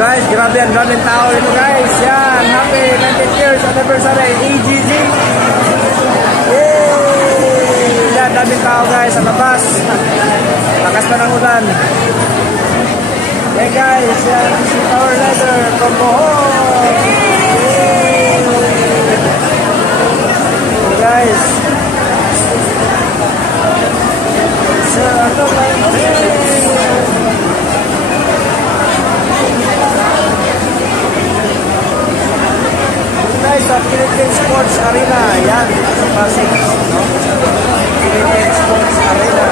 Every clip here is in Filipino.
guys, grabe ang daming tao dito guys. Yan, happy 19th years anniversary AGG. Yay! Yan, daming tao guys sa labas. Lakas pa ng ulan. Hey guys, yan si Power Leather from Bohol. Yay! Hey guys. So, ano ba yun? Guys, sa Philippine Sports Arena, yan, sa Pasig, no? Philippine Sports Arena.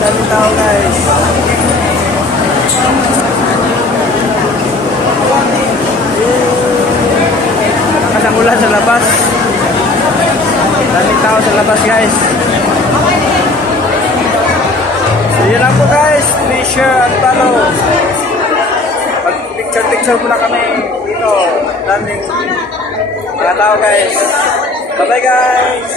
Dami tao guys. Lakas ang ulan sa labas. Daming tao sa labas guys. So yun lang po guys. Please share at follow. Pag picture muna kami dito. Daming mga tao guys. Bye bye guys.